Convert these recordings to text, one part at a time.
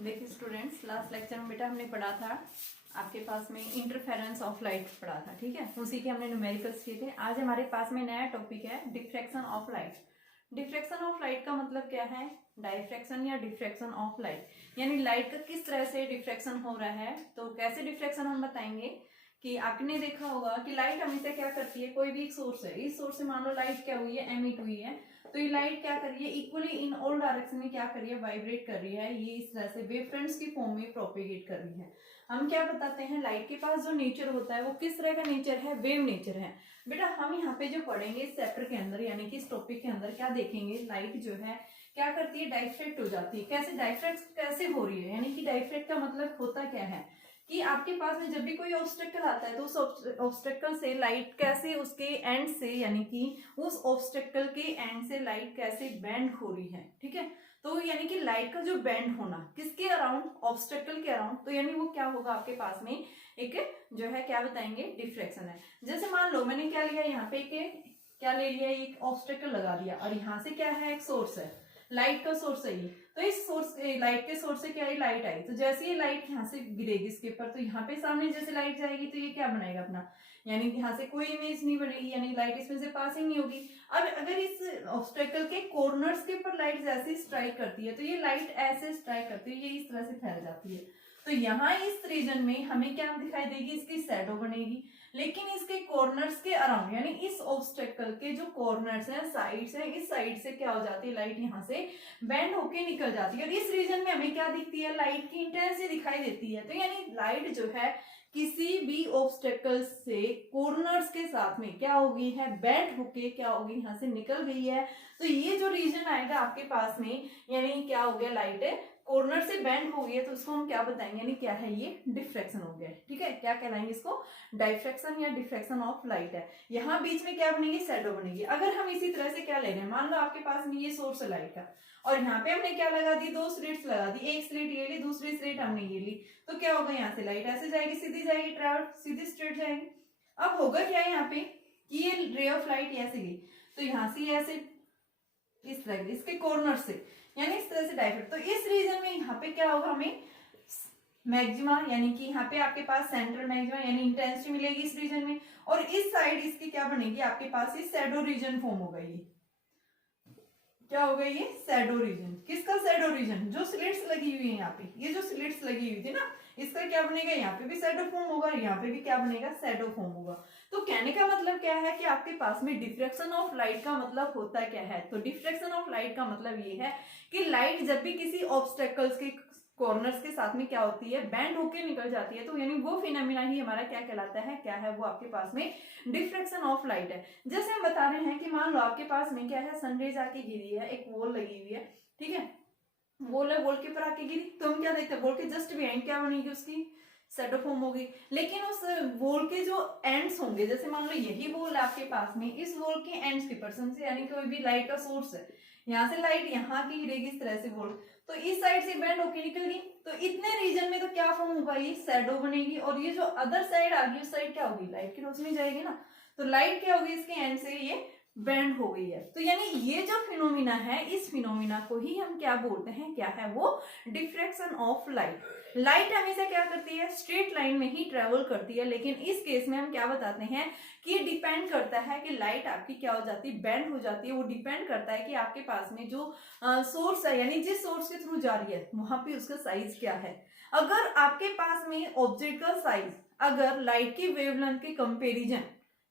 देखिए students, last lecture में बेटा हमने पढ़ा था आपके पास में इंटरफेरेंस ऑफ लाइट पढ़ा था, ठीक है। उसी के हमने न्यूमेरिकल्स किए थे। आज हमारे पास में नया टॉपिक है diffraction of light. Diffraction of light का मतलब क्या है? डायफ्रैक्शन या डिफ्रैक्शन ऑफ लाइट, यानी लाइट का किस तरह से डिफ्रैक्शन हो रहा है। तो कैसे डिफ्रैक्शन हम बताएंगे कि आपने देखा होगा कि लाइट हमेशा क्या करती है, कोई भी एक सोर्स है, इस सोर्स से मान लो लाइट क्या हुई है, एमिट हुई है, तो ये लाइट क्या कर रही है, इक्वली इन ऑल डायरेक्शन में क्या कर रही है, वाइब्रेट कर रही है। ये इस तरह से वेव फ्रंट्स की फॉर्म में प्रोपेगेट कर रही है। हम क्या बताते हैं, लाइट के पास जो नेचर होता है वो किस तरह का नेचर है, वेव नेचर है। बेटा हम यहाँ पे जो पढ़ेंगे इस चैप्टर के अंदर, यानी कि इस टॉपिक के अंदर क्या देखेंगे, लाइट जो है क्या करती है, डाइफ्रैक्ट हो जाती है। कैसे डाइफ्रैक्ट कैसे हो रही है, यानी कि डाइफ्रैक्ट का मतलब होता क्या है कि आपके पास में जब भी कोई ऑब्स्टेकल आता है तो उस ऑब्स्टेकल से लाइट कैसे उसके एंड से, यानी कि उस ऑब्स्टेकल के एंड से लाइट कैसे बेंड हो रही है, ठीक है। तो यानी कि लाइट का जो बेंड होना किसके अराउंड, ऑब्स्टेकल के अराउंड, तो यानी वो क्या होगा आपके पास में एक जो है क्या बताएंगे, डिफ्रैक्शन है। जैसे मान लो मैंने क्या लिया, यहाँ पे एक क्या ले लिया, एक ऑब्स्टेकल लगा दिया और यहाँ से क्या है, एक सोर्स है, लाइट का सोर्स है ये। तो इस सोर्स लाइट के सोर्स से क्या है, लाइट आई, तो जैसे ये लाइट यहाँ से गिरेगी इसके ऊपर, तो यहाँ पे सामने जैसे लाइट जाएगी तो ये क्या बनाएगा अपना, यानी यहाँ से कोई इमेज नहीं बनेगी, यानी लाइट इसमें से पास ही नहीं होगी। अब अगर इस ऑब्स्टेकल के कॉर्नर्स के ऊपर लाइट जैसे स्ट्राइक करती है तो ये लाइट ऐसे स्ट्राइक करती है, ये इस तरह से फैल जाती है। तो यहाँ इस रीजन में हमें क्या दिखाई देगी, इसकी शैडो बनेगी। लेकिन इसके कॉर्नर्स के अराउंड, यानी इस ऑब्स्टेकल के जो कॉर्नर्स हैं, साइड्स हैं, इस साइड से क्या हो जाती है, लाइट यहाँ से बेंड होके निकल जाती है और इस रीजन में हमें क्या दिखती है, लाइट की इंटेंसिटी दिखाई देती है। तो यानी लाइट जो है किसी भी ऑब्स्टेकल से कॉर्नर्स के साथ में क्या हो गई है, बेंड होके क्या हो गई, यहाँ से निकल गई है। तो ये जो रीजन आएगा आपके पास में, यानी क्या हो गया, लाइट कॉर्नर से बेंड हो गई है, तो उसको हम क्या बताएंगे, यानी क्या है, ये डिफ्रैक्शन हो गया, ठीक है। क्या कहलाएंगे इसको, डाइफ्रैक्शन या डिफ्रैक्शन ऑफ लाइट है। यहाँ बीच में क्या बनेगी, शैडो बनेगी। अगर हम इसी तरह से क्या ले रहे हैं, मान लो आपके पास में ये सोर्स है लाइट का और यहाँ पे हमने क्या लगा दी, दो स्लिट्स लगा दी, एक स्लिट ये ली, दूसरी स्लिट हमने ये ली, तो क्या होगा, यहाँ से लाइट ऐसे जाएगी, सीधी जाएगी, ट्रैवल सीधी स्ट्रेट जाएगी। अब होगा क्या यहाँ पे कि ये रे ऑफ लाइट ऐसे गई, तो यहाँ से ऐसे इस तरह इसके कॉर्नर से, यानी इस तरह से डाइफ्रैक्ट। तो इस रीजन में यहाँ पे क्या होगा, हमें मैक्सिमा, यानी कि यहाँ पे आपके पास सेंट्रल मैक्सिमा यानी इंटेंसिटी मिलेगी इस रीजन में, और इस साइड इसकी क्या बनेगी, आपके पास ये शैडो रीजन फॉर्म होगा। ये क्या होगा, ये शैडो रीजन। किसका शैडो रीजन, जो स्लिट्स लगी हुई है यहाँ पे, ये जो स्लिट्स लगी हुई थी ना, इसका क्या बनेगा, यहाँ पे भी शैडो फॉर्म होगा, यहाँ पे भी क्या बनेगा, शैडो फॉर्म होगा। तो कहने का मतलब क्या है कि आपके पास में डिफ्रैक्शन ऑफ लाइट का मतलब होता क्या है। तो डिफ्रैक्शन ऑफ लाइट का मतलब ये है कि लाइट जब भी किसी ऑब्स्टेकल्स के कॉर्नर्स के साथ में क्या होती है, बेंड होके निकल जाती है, तो यानी वो फिनोमिना ही हमारा क्या कहलाता है, क्या है वो आपके पास में डिफ्रैक्शन ऑफ लाइट है। जैसे हम बता रहे हैं कि मान लो आपके पास में क्या है, सनरेज आके गिरी है, एक वॉल लगी हुई है, ठीक है, वॉल है, वॉल के ऊपर आके गिरी, तो हम क्या देखते हैं, वॉल के जस्ट बिहाइंड क्या बनेगी, उसकी शैडो फॉर्म होगी। लेकिन उस वॉल के जो एंड्स होंगे, जैसे मान लो यही वॉल है आपके पास में, इस वॉल के एंड्स के पर्सन से, यानी कोई भी लाइट का सोर्स है, यहाँ से लाइट यहाँ की गिरेगी इस तरह से वॉल, तो इस साइड से बेंड होके निकल गई, तो इतने रीजन में तो क्या फॉर्म होगा, ये शैडो बनेगी। और ये जो अदर साइड आ गई, उस साइड क्या होगी, लाइट की रोशनी जाएगी ना, तो लाइट क्या होगी, इसके एंड से ये बेंड हो गई है। तो यानी ये जो फिनोमिना है, इस फिनोमिना को ही हम क्या बोलते हैं, क्या है वो, डिफ्रैक्शन ऑफ लाइट। लाइट हमेशा क्या करती है, स्ट्रेट लाइन में ही ट्रेवल करती है, लेकिन इस केस में हम क्या बताते हैं कि डिपेंड करता है कि लाइट आपकी क्या हो जाती है, बेंड हो जाती है। वो डिपेंड करता है कि आपके पास में जो सोर्स है, यानी जिस सोर्स के थ्रू जा रही है वहां पे उसका साइज क्या है। अगर आपके पास में ऑब्जेक्ट का साइज अगर लाइट की वेवलेंथ के कंपेरिजन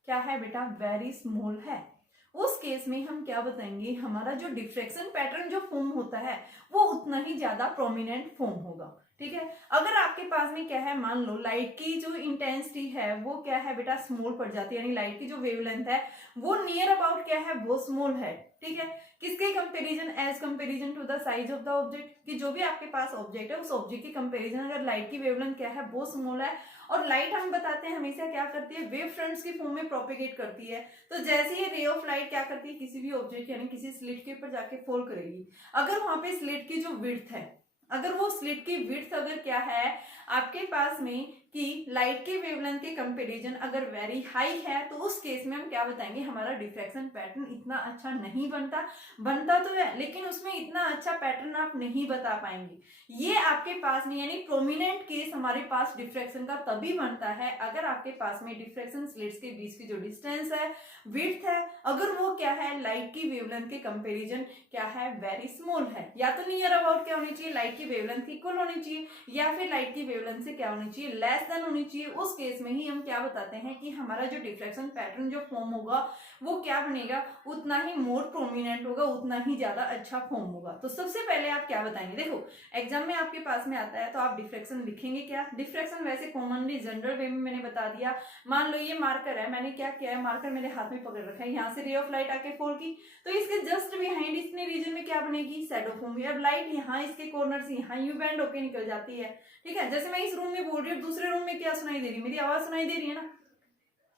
क्या है बेटा, वेरी स्मॉल है, उस केस में हम क्या बताएंगे, हमारा जो डिफ्रैक्शन पैटर्न जो फॉर्म होता है वो उतना ही ज्यादा प्रोमिनेंट फॉर्म होगा, ठीक है। अगर आपके पास में क्या है, मान लो लाइट की जो इंटेंसिटी है वो क्या है बेटा, स्मॉल पड़ जाती है, यानी लाइट की जो वेवलेंथ है वो नियर अबाउट क्या है, वो स्मॉल है, ठीक है। किसके comparison, as comparison to the size of the object, कि जो भी आपके पास ऑब्जेक्ट है उस ऑब्जेक्ट की कंपैरिजन अगर लाइट की वेवलेंथ क्या है, वो स्मॉल है। और लाइट हम बताते हैं हमेशा क्या करती है, वेव फ्रंट्स की फॉर्म में प्रोपेगेट करती है। तो जैसे ही रे ऑफ लाइट क्या करती है, किसी भी ऑब्जेक्ट यानी किसी स्लिट के ऊपर जाके फॉल करेगी, अगर वहां पे स्लिट की जो विड्थ है, अगर वो स्लिट की विड्थ अगर क्या है आपके पास में कि लाइट के वेवलेंथ के कंपैरिजन अगर वेरी हाई है तो उस केस में हम क्या बताएंगे, हमारा डिफ्रैक्शन पैटर्न इतना अच्छा नहीं बनता तो है लेकिन उसमें इतना अच्छा पैटर्न आप नहीं बता पाएंगे। ये आपके पास में यानी प्रोमिनेंट केस हमारे पास डिफ्रैक्शन का तभी बनता है अगर आपके पास में डिफ्रैक्शन स्लिट्स के बीच की जो डिस्टेंस है, विड्थ है, अगर वो क्या है लाइट की वेवलेंथ के कंपैरिजन क्या है वेरी स्मॉल है, या तो नियर अबाउट क्या होनी चाहिए, लाइट की वेवलेंथ इक्वल होनी चाहिए, या फिर लाइट की वेवलेंथ से क्या होनी चाहिए, लेस देन होनी चाहिए। उस केस में ही हम क्या बताते हैं कि हमारा जो डिफ्रैक्शन पैटर्न जो फॉर्म होगा वो क्या बनेगा, उतना ही मोर प्रोमिनेंट होगा, उतना ही ज्यादा अच्छा फॉर्म होगा। तो सबसे पहले आप क्या बताएंगे, देखो एग्जाम में आपके पास में आता है तो आप डिफ्रैक्शन लिखेंगे क्या। डिफ्रैक्शन वैसे कॉमनली जनरल वे में मैंने बता दिया। मान लो ये मार्कर है, मैंने क्या किया है, मार्कर मेरे हाथ में पकड़ रखा है, यहाँ से रे ऑफ लाइट आके फॉल की तो इसके जस्ट बिहाइंड इतने रीजन में क्या बनेगी, शैडो फॉर्म। अब लाइट यहाँ इसके कॉर्नर से यहाँ यू बेंड होके निकल जाती है, ठीक है। जैसे मैं इस रूम में बोल रही हूँ, दूसरे रूम में क्या सुनाई दे रही है, मेरी आवाज सुनाई दे रही है ना,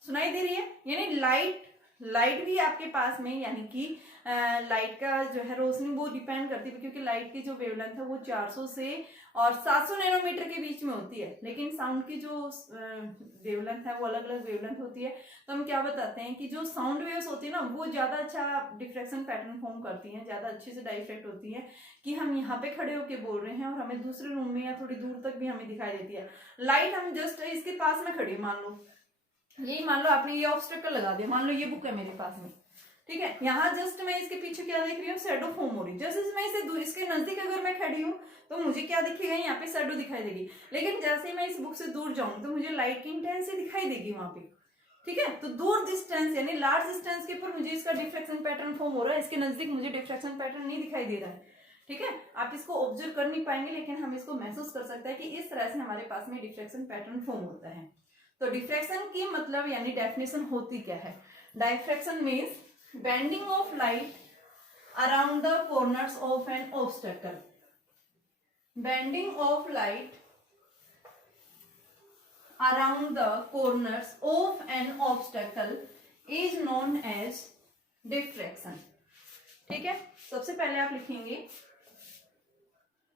सुनाई दे रही है। यानी लाइट भी आपके पास में यानी कि लाइट का जो है रोशनी वो डिपेंड करती है, क्योंकि लाइट की जो वेवलेंथ है वो 400 से और 700 नैनोमीटर के बीच में होती है, लेकिन साउंड की जो वेवलेंथ है वो अलग अलग वेवलेंथ होती है। तो हम क्या बताते हैं कि जो साउंड वेव्स होती है ना वो ज्यादा अच्छा डिफ्रैक्शन पैटर्न फॉर्म करती हैं, ज्यादा अच्छे से डाइफ्रैक्ट होती है कि हम यहाँ पे खड़े होके बोल रहे हैं और हमें दूसरे रूम में या थोड़ी दूर तक भी हमें दिखाई देती है लाइट। हम जस्ट इसके पास में खड़ी, मान लो यही मान लो आपने ये ऑब्स्टेकल लगा दिया, मान लो ये बुक है मेरे पास में, ठीक है। यहाँ जस्ट मैं इसके पीछे क्या देख रही हूँ, शैडो फॉर्म हो रही। जैसे मैं इसे दूर इसके नजदीक अगर मैं खड़ी हूँ तो मुझे क्या दिखेगा, यहाँ पे शैडो दिखाई देगी, लेकिन जैसे ही मैं इस बुक से दूर जाऊँ तो मुझे लाइट की इंटेंसिटी दिखाई देगी वहां पे, ठीक है। तो दूर डिस्टेंस यानी लार्ज डिस्टेंस के ऊपर मुझे इसका डिफ्रैक्शन पैटर्न फॉर्म हो रहा है, इसके नजदीक मुझे डिफ्रैक्शन पैटर्न नहीं दिखाई दे रहा है, ठीक है। आप इसको ऑब्जर्व कर नहीं पाएंगे लेकिन हम इसको महसूस कर सकते हैं कि इस तरह से हमारे पास में डिफ्रैक्शन पैटर्न फॉर्म होता है। तो डिफ्रैक्शन की मतलब यानी डेफिनेशन होती क्या है, diffraction means bending of light around the corners of an obstacle. Bending of light around the corners of an obstacle is known as diffraction, ठीक है। सबसे पहले आप लिखेंगे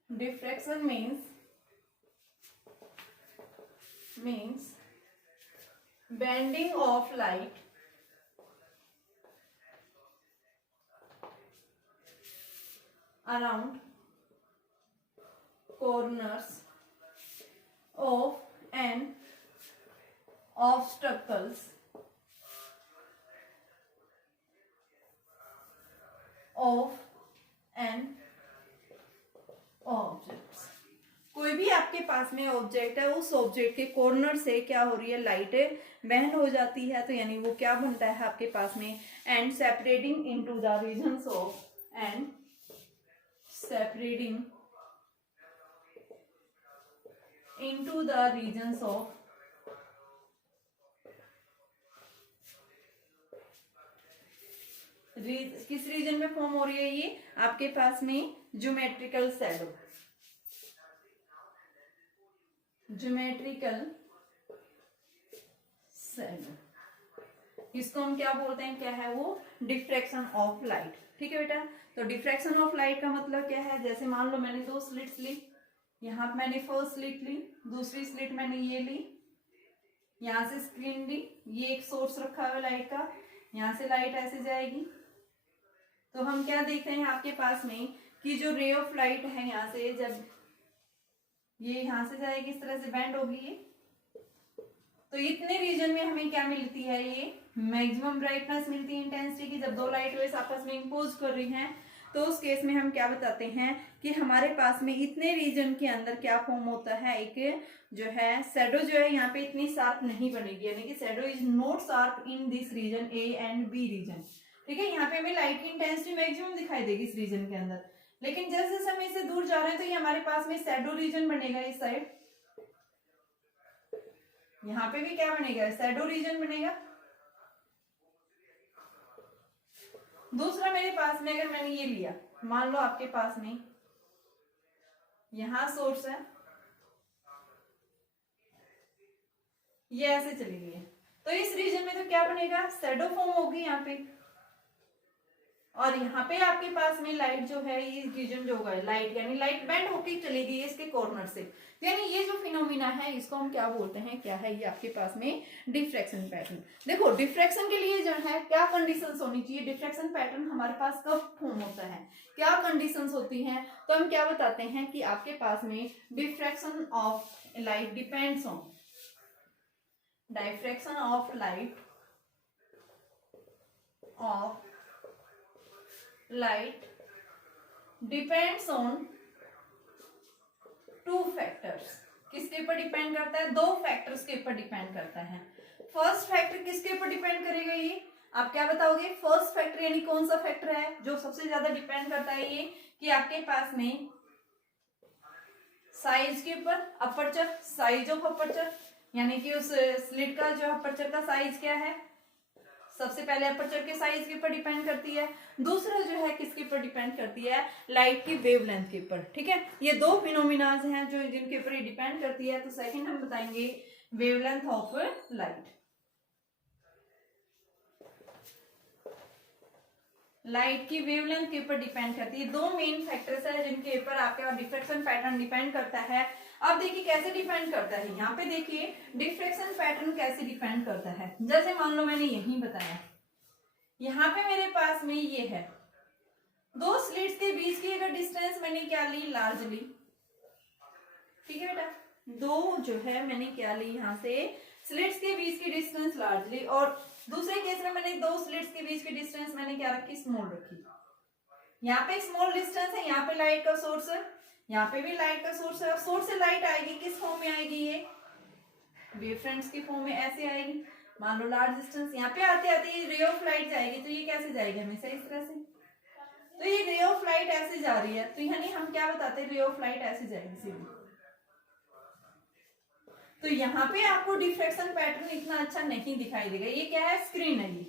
diffraction means bending of light around corners of an obstacles of an objects। कोई भी आपके पास में ऑब्जेक्ट है, उस ऑब्जेक्ट के कॉर्नर से क्या हो रही है, लाइट बेंड हो जाती है, तो यानी वो क्या बनता है आपके पास में, and separating into the regions of and separating into the regions of किस रीजन में फॉर्म हो रही है ये आपके पास में, ज्योमेट्रिकल शैडो। ज्योमेट्रिकल शैडो इसको हम क्या बोलते हैं, क्या है वो, डिफ्रैक्शन ऑफ लाइट, ठीक है बेटा। तो डिफ्रैक्शन ऑफ लाइट का मतलब क्या है, जैसे मान लो मैंने दो स्लिट्स ली, यहाँ मैंने फर्स्ट स्लिट ली, दूसरी स्लिट मैंने ये ली, यहाँ से स्क्रीन ली, ये एक सोर्स रखा हुआ लाइट का, यहाँ से लाइट ऐसे जाएगी। तो हम क्या देखते हैं आपके पास में कि जो रे ऑफ लाइट है यहाँ से जब ये यहाँ से जाएगी इस तरह से बेंड होगी ये, तो इतने रीजन में हमें क्या मिलती है, ये मैक्सिमम ब्राइटनेस मिलती है इंटेंसिटी की। जब दो लाइट वेव्स आपस में इंपोज कर रही हैं तो उस केस में हम क्या बताते हैं कि हमारे पास में इतने रीजन के अंदर क्या फॉर्म होता है, एक जो है शैडो जो है यहाँ पे इतनी शार्प नहीं बनेगी, यानी कि shadow is not sharp in this region A and B region, ठीक है। यहाँ पे हमें लाइट की इंटेंसिटी मैक्सिमम दिखाई देगी इस रीजन के अंदर, लेकिन जैसे जैसे हम इससे दूर जा रहे हैं तो ये हमारे पास में शैडो रीजन बनेगा इस साइड, यहाँ पे भी क्या बनेगा, शैडो रीजन बनेगा। दूसरा मेरे पास में अगर मैंने ये लिया, मान लो आपके पास में यहां सोर्स है, ये ऐसे चली गई है, तो इस रीजन में तो क्या बनेगा, शैडो फॉर्म होगी यहाँ पे। और यहाँ पे आपके पास में लाइट जो है ये रीजन जो होगा लाइट यानी लाइट बेंड होके चलेगी इसके कॉर्नर से, यानी ये जो फिनोमिना है इसको हम क्या बोलते हैं, क्या है ये आपके पास में डिफ्रैक्शन पैटर्न। देखो डिफ्रैक्शन के लिए जो है क्या कंडीशंस होनी चाहिए, डिफ्रैक्शन पैटर्न हमारे पास कब फॉर्म होता है, क्या कंडीशंस होती हैं, तो हम क्या बताते हैं कि आपके पास में diffraction of light depends on, diffraction of light depends on two factors. किसके ऊपर डिपेंड करता है, दो फैक्टर्स के ऊपर डिपेंड करता है। फर्स्ट फैक्टर किसके ऊपर डिपेंड करेगा, ये आप क्या बताओगे, फर्स्ट फैक्टर यानी कौन सा फैक्टर है जो सबसे ज्यादा डिपेंड करता है, ये कि आपके पास में साइज के ऊपर, अपर्चर, साइज ऑफ अपर्चर, यानी कि उस स्लिट का जो अपर्चर का साइज क्या है, सबसे पहले अपर्चर के साइज के ऊपर डिपेंड करती है। दूसरा जो है किसके ऊपर डिपेंड करती है, लाइट की वेवलेंथ के ऊपर। ठीक है, ये दो फिनोमिनाज हैं जो जिनके ऊपर डिपेंड करती है। तो सेकंड हम बताएंगे वेवलेंथ ऑफ लाइट। लाइट की वेवलेंथ के ऊपर डिपेंड करती है। दो मेन फैक्टर्स है जिनके ऊपर आपका डिफ्रैक्शन पैटर्न डिपेंड करता है। अब देखिए कैसे डिपेंड करता है, यहाँ पे देखिए डिफ्रैक्शन पैटर्न कैसे डिपेंड करता है। जैसे मान लो मैंने यही बताया, यहाँ पे मेरे पास में ये है, दो स्लिट्स के बीच की अगर डिस्टेंस मैंने क्या ली, लार्ज ली। ठीक है बेटा, दो जो है मैंने क्या ली, यहाँ से स्लिट्स के बीच की डिस्टेंस लार्ज ली, और दूसरे केस में मैंने दो स्लिट्स के बीच की डिस्टेंस मैंने क्या रखी, स्मॉल रखी। यहाँ पे स्मॉल डिस्टेंस है, यहाँ पे लाइट का सोर्स है, यहाँ पे भी लाइट का सोर्स है। सोर्स से लाइट आएगी किस फॉर्म में आएगी, ये वेवफ्रंट्स की फॉर्म में ऐसे आएगी। मान लो लार्ज डिस्टेंस, यहाँ पे आते आते रे ऑफ लाइट जाएगी, तो ये कैसे जाएगी, हमेशा इस तरह से। तो ये रे ऑफ लाइट ऐसे जा रही है, तो यानी हम क्या बताते हैं, रे ऑफ लाइट ऐसे जाएगी सीधी। तो यहाँ पे आपको डिफ्रैक्शन पैटर्न इतना अच्छा नहीं दिखाई देगा, ये क्या है, स्क्रीन है ये।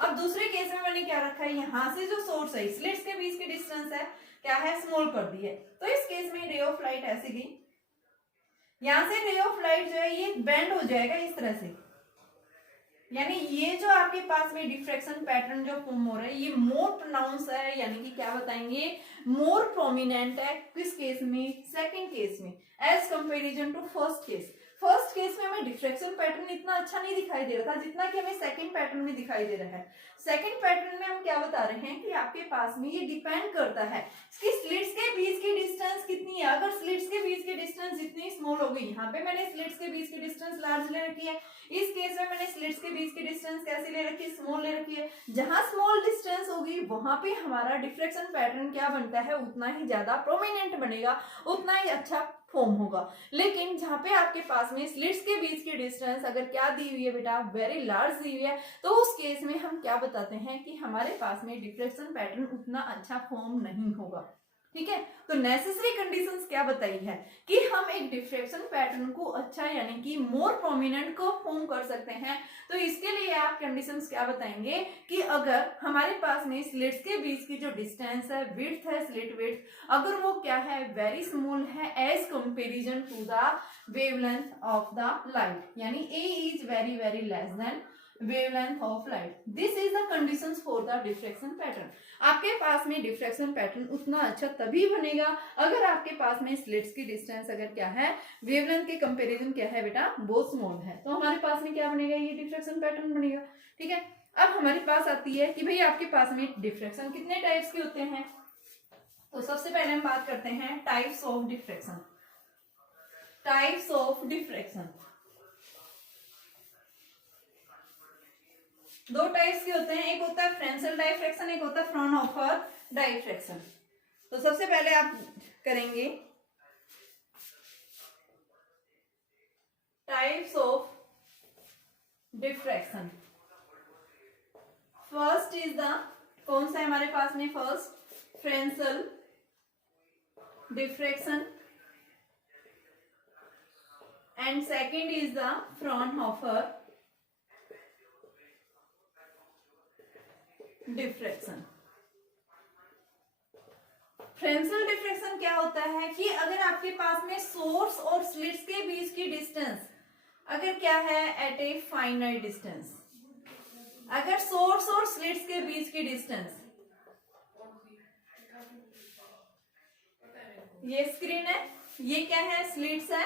अब दूसरे केस में मैंने क्या रखा है, यहाँ से जो सोर्स है, स्लिट्स के बीच की डिस्टेंस है क्या है, स्मॉल कर दी है। तो इस केस में रे ऑफ लाइट ऐसे गई, यहां से रे ऑफ लाइट जो है ये बेंड हो जाएगा इस तरह से, यानी ये जो आपके पास में डिफ्रैक्शन पैटर्न जो फॉर्म हो रहा है ये मोर प्रोनाउंस है, यानी कि क्या बताएंगे, मोर प्रोमिनेंट है। किस केस में, सेकंड केस में, as comparison to first case. First case में हमें डिफ्रैक्शन पैटर्न इतना अच्छा नहीं दिखाई दे रहा था जितना कि हमें सेकंड पैटर्न में दिखाई दे रहा है। सेकंड पैटर्न में हम क्या बता रहे हैं कि आपके पास में ये डिपेंड करता है कि स्लिट्स के बीच की डिस्टेंस कितनी है। अगर स्लिट्स के बीच की डिस्टेंस जितनी स्मॉल हो गई, यहाँ पे मैंने स्लिट्स के बीच की डिस्टेंस लार्ज ले रखी है, इस केस में मैंने स्लिट्स के बीच की डिस्टेंस कैसे ले रखी है, स्मॉल ले रखी है। जहां स्मॉल डिस्टेंस होगी वहां पे हमारा डिफ्रैक्शन पैटर्न क्या बनता है, उतना ही ज्यादा प्रोमिनेंट बनेगा, उतना ही अच्छा फॉर्म होगा। लेकिन जहां पे आपके पास में स्लिट्स के बीच की डिस्टेंस अगर क्या दी हुई है बेटा, वेरी लार्ज दी हुई है, तो उस केस में हम क्या बताते हैं कि हमारे पास में डिफ्रैक्शन पैटर्न उतना अच्छा फॉर्म नहीं होगा। ठीक है, तो नेसेसरी कंडीशंस क्या बताई है कि हम एक डिफ्रैक्शन पैटर्न को अच्छा यानी कि मोर प्रोमिनेंट को फॉर्म कर सकते हैं। तो इसके लिए आप कंडीशंस क्या बताएंगे कि अगर हमारे पास में स्लिट्स के बीच की जो डिस्टेंस है, विड्थ है, स्लिट विड्थ, अगर वो क्या है, वेरी स्मॉल है as comparison to the wavelength of the light, यानी a is very very less than wavelength of light. This is the conditions for the diffraction pattern. आपके पास में डिफ्रैक्शन पैटर्न उतना अच्छा तभी बनेगा अगर आपके पास में स्लिट्स की डिस्टेंस अगर क्या है, वेवलेंथ के कंपैरिजन क्या है बेटा, बहुत स्मॉल है, तो हमारे पास में क्या बनेगा, ये डिफ्रैक्शन पैटर्न बनेगा। ठीक है, अब हमारे पास आती है कि भाई आपके पास में डिफ्रैक्शन कितने टाइप्स के होते हैं। तो सबसे पहले हम बात करते हैं types of diffraction. Types of diffraction दो टाइप्स के होते हैं, एक होता है फ्रेंसेल डाइफ्रैक्शन, एक होता है फ्राउनहोफर डाइफ्रैक्शन। तो सबसे पहले आप करेंगे types of diffraction. First is the, कौन सा है हमारे पास में, first Fresnel diffraction and second is the Fraunhofer diffraction. Fresnel diffraction क्या होता है कि अगर आपके पास में सोर्स और स्लिट्स के बीच की डिस्टेंस अगर क्या है, एट ए फाइनाइट डिस्टेंस, अगर सोर्स और स्लिट्स के बीच की डिस्टेंस, ये स्क्रीन है, ये क्या है, स्लिट्स है।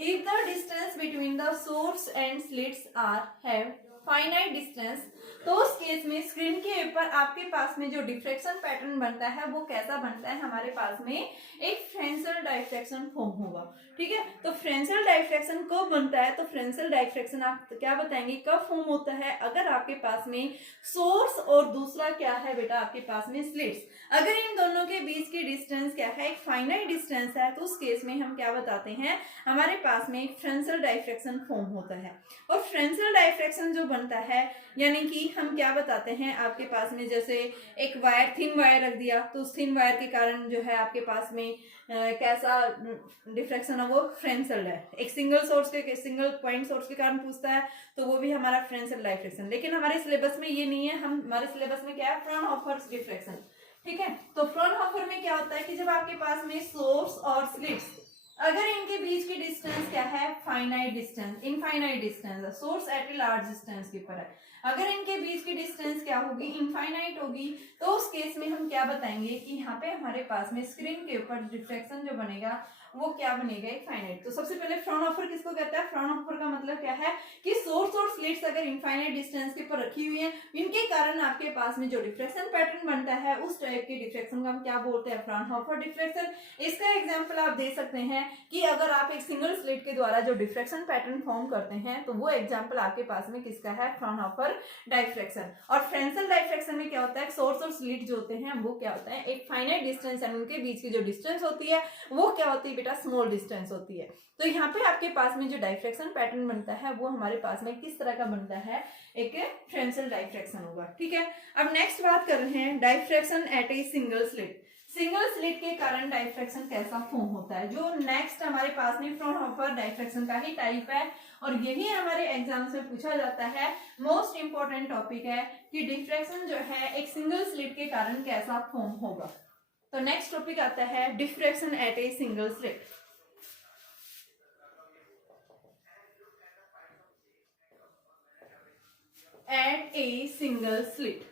If the distance between the source and slits are have finite distance, तो उस केस में स्क्रीन के ऊपर आपके पास में जो डिफ्रेक्शन पैटर्न बनता है वो कैसा बनता है, हमारे पास में एक फ्रेंसल डाइफ्रैक्शन फॉर्म होगा। ठीक है, तो फ्रेंसल डाइफ्रैक्शन कब बनता है, तो फ्रेंसल डाइफ्रैक्शन आप क्या बताएंगे कब फॉर्म होता है, अगर आपके पास में सोर्स और दूसरा क्या है बेटा आपके पास में स्लिट्स, अगर इन दोनों के बीच की डिस्टेंस क्या है, एक फाइनाइट डिस्टेंस है, तो उस केस में हम क्या बताते हैं, हमारे पास में एक फ्रेंसल डाइफ्रैक्शन फॉर्म होता है। और फ्रेंसल डाइफ्रैक्शन जो बनता है, यानी कि हम क्या बताते हैं, आपके पास में जैसे एक वायर, थिन वायर रख दिया, तो उस थिन वायर के कारण जो है आपके पास में कैसा डिफ्रैक्शन है, वो फ्रेंसल है। एक सिंगल सोर्स के, सिंगल पॉइंट सोर्स के कारण पूछता है, तो वो भी हमारा फ्रेंसल डाइफ्रैक्शन। लेकिन हमारे सिलेबस में ये नहीं है, हमारे सिलेबस में क्या है, फ्रॉनहोफर डिफ्रैक्शन। ठीक है, तो फ्रॉनहोफर में क्या होता है कि जब आपके पास में सोर्स और स्लिट्स, अगर इनके बीच की डिस्टेंस क्या है, finite distance, infinite distance, source at a large distance के ऊपर है, अगर इनके बीच की डिस्टेंस क्या होगी, इनफाइनाइट होगी, तो उस केस में हम क्या बताएंगे कि यहाँ पे हमारे पास में स्क्रीन के ऊपर डिफ्रैक्शन जो बनेगा वो क्या बनेगा, एक फाइनाइट। तो सबसे पहले फ्रॉनहोफर किसको कहता है, फ्रॉनहोफर का मतलब क्या है कि सोर्स और स्लिट्स अगर इनफाइनाइट डिस्टेंस के ऊपर रखी हुई है, इनके कारण आपके पास में जो डिफ्रैक्शन पैटर्न बनता है, उस टाइप के डिफ्रैक्शन का हम क्या बोलते हैं, फ्रॉनहोफर डिफ्रैक्शन। इसका एग्जांपल आप दे सकते हैं कि अगर आप एक सिंगल स्लिट के द्वारा जो डिफ्रैक्शन पैटर्न फॉर्म करते हैं, तो वो एग्जांपल आपके पास में किसका है, फ्रॉनहोफर डाइफ्रैक्शन। और फ्रेंसल डाइफ्रैक्शन में क्या होता है, सोर्स और स्लिट जो होते हैं वो क्या होता है, एक फाइनाइट डिस्टेंस है, उनके बीच की जो डिस्टेंस होती है वो क्या होती है बेटा, स्मॉल डिस्टेंस होती है। तो यहाँ पे आपके पास में जो डाइफ्रैक्शन पैटर्न बनता है वो हमारे पास में किस तरह का बनता है, एक फ्रेंसल डाइफ्रैक्शन होगा। ठीक है, अब नेक्स्ट बात कर रहे हैं diffraction at a single slit. Single slit के कारण डाइफ्रैक्शन कैसा फॉर्म होता है, जो नेक्स्ट हमारे पास में फ्रॉनहोफर डाइफ्रैक्शन का ही टाइप है, और यही हमारे एग्जाम्स में पूछा जाता है। मोस्ट इंपॉर्टेंट टॉपिक है कि डिफ्रैक्शन जो है एक सिंगल स्लिट के कारण कैसा फॉर्म होगा। तो नेक्स्ट टॉपिक आता है diffraction at a single slit. At a single slit,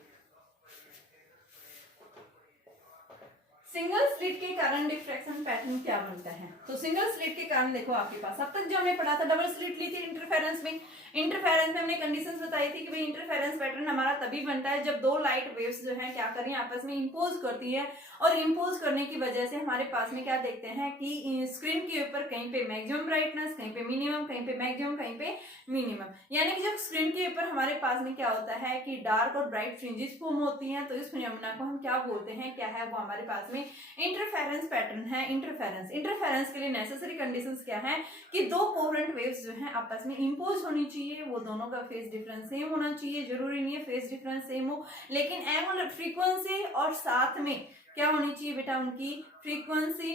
single slit के कारण डिफ्रैक्शन पैटर्न क्या बनता है, तो सिंगल स्लिट के कारण देखो आपके पास अब तक जो हमने पढ़ा था, डबल स्लिट ली थी इंटरफेरेंस में। इंटरफेरेंस में हमने कंडीशंस बताई थी कि भाई इंटरफेरेंस पैटर्न हमारा तभी बनता है जब दो लाइट वेव्स जो है क्या कर रही है, आपस में इंपोज करती है, और इंपोज करने की वजह से हमारे पास में क्या देखते हैं कि स्क्रीन के ऊपर कहीं पे मैक्सिमम ब्राइटनेस, कहीं पे मिनिमम, कहीं पे मैक्सिमम, कहीं पे मिनिमम, यानी कि जब स्क्रीन के ऊपर हमारे पास में क्या होता है कि डार्क और ब्राइट फ्रिंजेस फॉर्म होती हैं, तो इस फिनोमेना को हम क्या बोलते हैं, क्या है वो हमारे पास में इंटरफेरेंस पैटर्न है। इंटरफेरेंस के लिए नेसेसरी कंडीशंस क्या है कि दो कोहेरेंट वेव्स जो हैं आपस में इंपोज होनी चाहिए, वो दोनों का फेज डिफरेंस सेम होना चाहिए, जरूरी नहीं है फेज डिफरेंस सेम हो, लेकिन एंगुलर फ्रीक्वेंसी और साथ में क्या होनी चाहिए बेटा, उनकी फ्रीक्वेंसी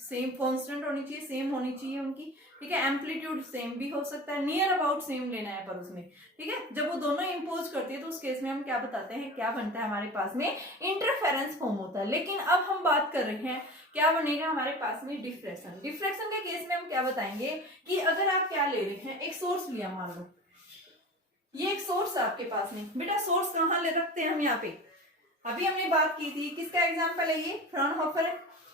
सेम कांस्टेंट होनी चाहिए, सेम होनी चाहिए उनकी। ठीक है, एम्पलीट्यूड सेम भी हो सकता है, नियर अबाउट सेम लेना है पर उसमें। ठीक है, जब वो दोनों इंपोज करती है तो उस केस में हम क्या बताते हैं, क्या बनता है हमारे पास में, इंटरफेरेंस फॉर्म होता है। लेकिन अब हम बात कर रहे हैं क्या बनेगा हमारे पास में, डिफ्रैक्शन। डिफ्रैक्शन के केस में हम क्या बताएंगे कि अगर आप क्या ले रहे हैं, एक सोर्स लिया, मान लो ये एक सोर्स है आपके पास में, बेटा सोर्स कहाँ ले रखते हैं हम, यहाँ पे अभी हमने बात की थी, किसका एग्जांपल है ये, फ्रॉनहोफर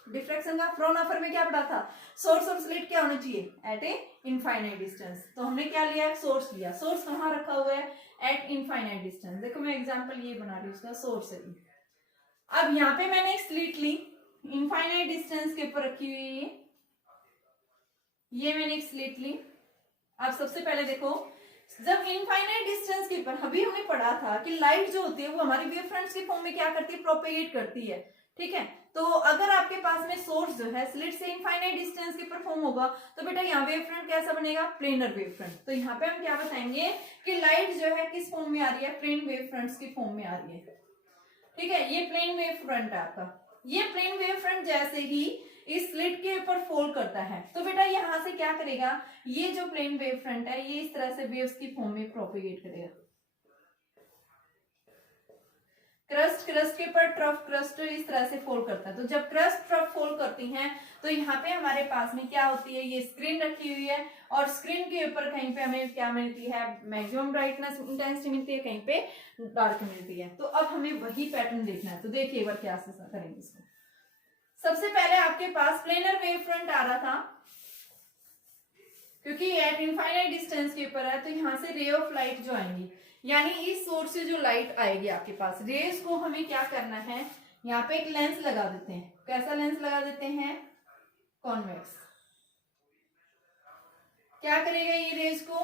डिफ्रैक्शन का। फ्रॉनहोफर में क्या पढ़ा था, सोर्स और स्लिट क्या होना चाहिए, एट ए इनफाइनाइट डिस्टेंस। तो हमने क्या लिया, सोर्स लिया, सोर्स कहाँ रखा हुआ है, एट इनफाइनाइट डिस्टेंस। देखो मैं एग्जांपल ये बना रही हूँ, उसका सोर्स है। अब यहाँ पे मैंने एक स्लिट ली, इनफाइनाइट डिस्टेंस के ऊपर रखी हुई है, ये मैंने एक स्लिट ली। अब सबसे पहले देखो, जब इनफाइनाइट डिस्टेंस के ऊपर अभी हमने पढ़ा था कि लाइट जो होती है वो हमारी वेव फ्रंट्स के फॉर्म में क्या करती है, प्रोपेगेट करती है। ठीक है, तो अगर आपके पास में सोर्स जो है स्लिट से इनफाइनाइट डिस्टेंस के ऊपर फॉर्म होगा, तो बेटा यहाँ वेव फ्रंट कैसा बनेगा, प्लेनर वेव फ्रंट। तो यहाँ पे हम क्या बताएंगे कि लाइट जो है किस फॉर्म में आ रही है, प्लेन वेव फ्रंट्स की फॉर्म में आ रही है। ठीक है, ये प्लेन वेव फ्रंट है आपका। ये प्लेन वेव फ्रंट जैसे ही इस स्लिट के ऊपर फोल्ड करता है, तो बेटा यहां से क्या करेगा, ये जो प्लेन वेव फ्रंट है ये इस तरह से वेव्स की फॉर्म में प्रोपेगेट करेगा। क्रस्ट के ऊपर ट्रफ, क्रस्ट इस तरह से फोल्ड करता है। तो जब क्रस्ट ट्रफ फोल्ड करती हैं तो यहाँ पे हमारे पास में क्या होती है, ये स्क्रीन रखी हुई है और स्क्रीन के ऊपर कहीं पे हमें क्या मिलती है, मैक्सिमम ब्राइटनेस इंटेंसिटी मिलती है, कहीं पे डार्क मिलती है। तो अब हमें वही पैटर्न देखना है। तो देखिए एक बार क्या से करेंगे इसको। सबसे पहले आपके पास प्लेनर वेव फ्रंट आ रहा था, क्योंकि एट इनफाइनाइट डिस्टेंस के ऊपर है, तो यहाँ से रे ऑफ लाइट जो आएंगी, यानी इस सोर्स से जो लाइट आएगी आपके पास, रेस को हमें क्या करना है, यहाँ पे एक लेंस लगा देते हैं। कैसा लेंस लगा देते हैं, कॉन्वेक्स। क्या करेगा ये रेस को,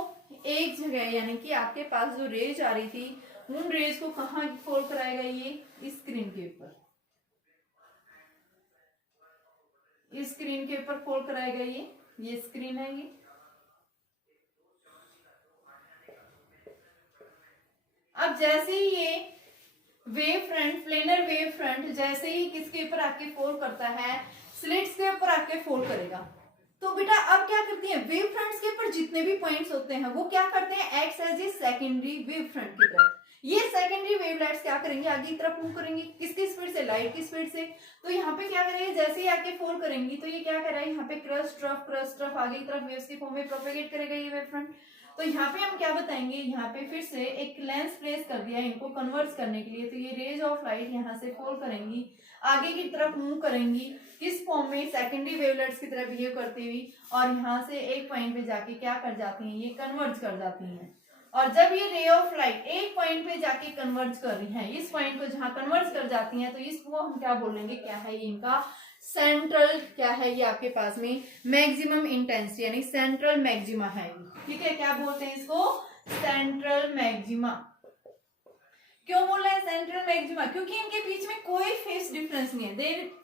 एक जगह, यानी कि आपके पास जो रेज आ रही थी उन रेज को कहाँ फोल्ड कराएगा, ये स्क्रीन के ऊपर, इस स्क्रीन के ऊपर फोल्ड कराएगा। ये स्क्रीन है, ये अब जैसे ही ये wave front, planar wave front जैसे ही किसके ऊपर आके फोल्ड करता है, स्लिट्स के ऊपर आके फोल्ड करेगा। तो बेटा अब क्या करती है, वेव फ्रंट्स के ऊपर जितने भी पॉइंट्स होते हैं वो क्या करते हैं, act as a secondary wave front की तरह। ये सेकेंडरी वेवलेट्स क्या करेंगे, आगे की तरफ मूव करेंगे, किसकी स्पीड से, लाइट की स्पीड से। तो यहाँ पे क्या करेंगे, जैसे ही आके फोल्ड करेंगी तो ये क्या कर रहा है, यहाँ पे क्रस्ट ट्रफ आगे की तरफ वेव्स की फॉर्म में प्रोपेगेट करेगा ये वेव फ्रंट। तो यहाँ पे हम क्या बताएंगे, यहाँ पे फिर से एक लेंस प्लेस कर दिया इनको कन्वर्ट करने के लिए। तो ये रेज ऑफ लाइट यहाँ से फोल्ड करेंगी, आगे की तरफ मूव करेंगी, किस फॉर्म में, सेकेंडरी वेवलेट्स की तरह बिहेव करती हुई, और यहाँ से एक पॉइंट पे जाके क्या कर जाती हैं, ये कन्वर्ज कर जाती हैं। और जब ये रे ऑफ लाइट एक पॉइंट पे जाके कन्वर्ज कर रही है, इस पॉइंट को जहां कन्वर्ज कर जाती हैं, तो इसको हम क्या बोलेंगे, क्या है ये इनका सेंट्रल, क्या है ये आपके पास में मैक्सिमम इंटेंसिटी, यानी सेंट्रल मैक्सिमा है। ठीक है, क्या बोलते हैं इसको, सेंट्रल मैक्सिमा। क्यों बोल रहे हैं सेंट्रल मैक्सिमा, क्योंकि इनके बीच में कोई फेस डिफरेंस नहीं है,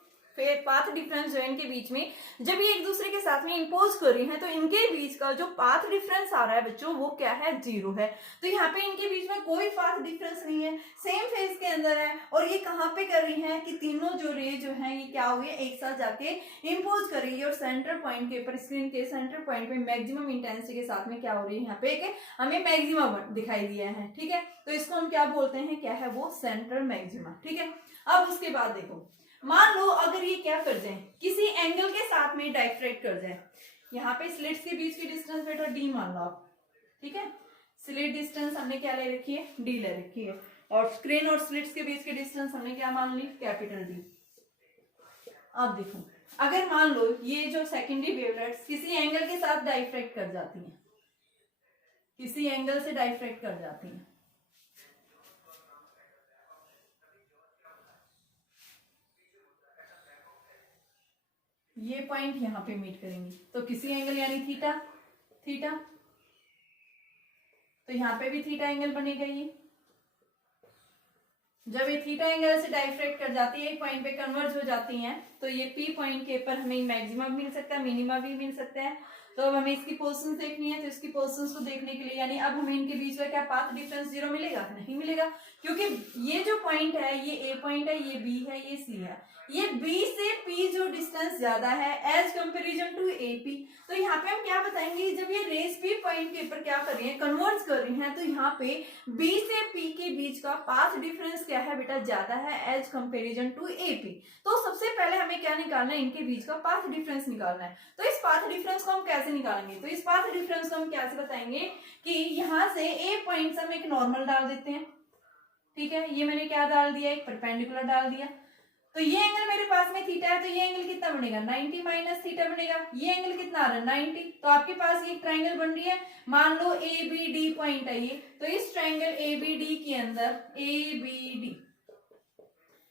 पाथ डिफरेंस जो है इनके बीच में, जब ये एक दूसरे के साथ में इंपोज कर रही हैं तो इनके बीच का जो पाथ डिफरेंस आ रहा है बच्चों वो क्या है, 0 है। तो यहाँ पे इनके बीच में कोई पाथ डिफरेंस नहीं है, सेम फेज के अंदर है। और ये कहाँ पे कर रही हैं कि तीनों जो रे जो है ये क्या हो गए, एक साथ जाके इंपोज कर रही है और सेंट्रल पॉइंट के ऊपर, स्क्रीन के सेंट्रल पॉइंट पे मैक्सिमम इंटेंसिटी के साथ में क्या हो रही है, यहाँ पे एक हमें मैक्सिमा दिखाई दिया है। ठीक है, तो इसको हम क्या बोलते हैं, क्या है वो, सेंट्रल मैक्सिमा। ठीक है, अब उसके बाद देखो, मान लो अगर ये क्या कर जाए, किसी एंगल के साथ में डाइफ्रेक्ट कर जाए, यहाँ पे स्लिट्स के बीच की डिस्टेंस बेटा डी मान लो आप। ठीक है, स्लिट डिस्टेंस हमने क्या ले रखी है, डी ले रखी है, और स्क्रीन और स्लिट्स के बीच की डिस्टेंस हमने क्या मान ली, कैपिटल डी। अब देखो, अगर मान लो ये जो सेकेंडरी वेवलेट्स किसी एंगल के साथ डाइफ्रेक्ट कर जाती हैं, किसी एंगल से डाइफ्रेक्ट कर जाती हैं, ये पॉइंट यहाँ पे मीट करेंगी, तो किसी एंगल यानी थीटा, तो यहाँ पे भी थीटा एंगल बनेगा। ये जब ये थीटा एंगल से डाइफ्रेक्ट कर जाती है, एक पॉइंट पे कन्वर्ज हो जाती हैं, तो ये पी पॉइंट के ऊपर हमें मैक्सिमा भी मिल सकता है, मिनिमा भी मिल सकता है। तो अब हमें इसकी पोजीशन देखनी है, तो इसकी पोजीशंस को देखने के लिए, यानी अब हमें इनके बीच का क्या पाथ डिफरेंस 0 मिलेगा, नहीं मिलेगा, क्योंकि ये जो पॉइंट है ये ए पॉइंट है, ये बी है, ये सी है। ये बी से पी जो डिस्टेंस ज्यादा है as comparison to A P. तो यहाँ पे हम क्या बताएंगे, जब ये रेस पी पॉइंट के ऊपर क्या कर रही है, कन्वर्ज कर रही है, तो यहाँ पे बी से पी के बीच का पाथ डिफरेंस क्या है बेटा, ज्यादा है as comparison to A P. तो सबसे पहले हमें क्या निकालना है, इनके बीच का पाथ डिफरेंस निकालना है। तो इस पाथ डिफरेंस को हम कैसे निकालेंगे, तो इस पाथ डिफरेंस को हम कैसे बताएंगे कि यहाँ से ए पॉइंट से हम एक नॉर्मल डाल देते हैं। ठीक है, ये मैंने क्या डाल दिया, एक परपेंडिकुलर डाल दिया। तो ये एंगल मेरे पास में थीटा है, तो ये एंगल कितना बनेगा, 90 माइनस थीटा बनेगा। ये एंगल कितना आ रहा है, 90। तो आपके पास ये ट्रायंगल बन रही है, मान लो ए बी डी पॉइंट है ये, तो इस ट्रायंगल ए बी डी के अंदर ए बी डी,